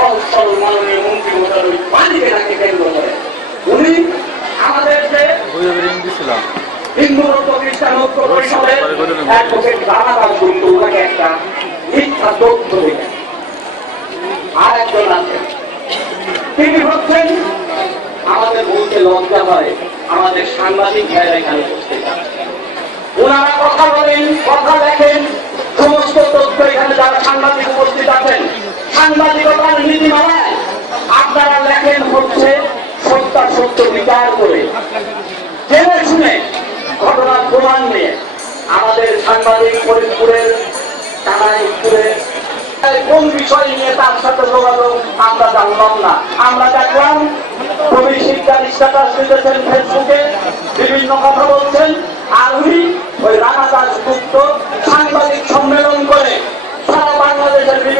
সহজ সরল মাননীয় মন্ত্রী মহোদয় ওই পানি কেনাকে কেন্দ্র করে। উনি আমাদের যে হিন্দু ঐক্য খ্রিস্টান ঐক্য পরিষদের অ্যাডভোকেট রানাদাস গুপ্ত ওনাকে একটা মিথ্যা তথ্য দিলেন। আর একজন আছেন তিনি হচ্ছেন আমাদের বলতে লজ্জা হয় আমাদের সাংবাদিক ভাইয়েরা এখানে উপস্থিত আছেন। ওনারা কথা বলেন কথা লেখেন সমস্ত তথ্য এখানে যারা সাংবাদিক উপস্থিত আছেন সাংবাদিকতার নীতিমালায় আপনারা লেখেন হচ্ছে সত্য বিচার করে। জেনে শুনে ঘটনার প্রমাণ নিয়ে আমাদের সাংবাদিক ফরিদপুরের কানাইপুরের কোন বিষয় নিয়ে তার সাথে যোগাযোগ আমরা জানলাম না। আমরা দেখলাম কবি শিক্ষার স্ট্যাটাস দিতেছেন ফেসবুকে, বিভিন্ন কথা বলছেন আর উনি ওই রানা দাস গুপ্ত সাংবাদিক সম্মেলন করে সারা বাংলাদেশের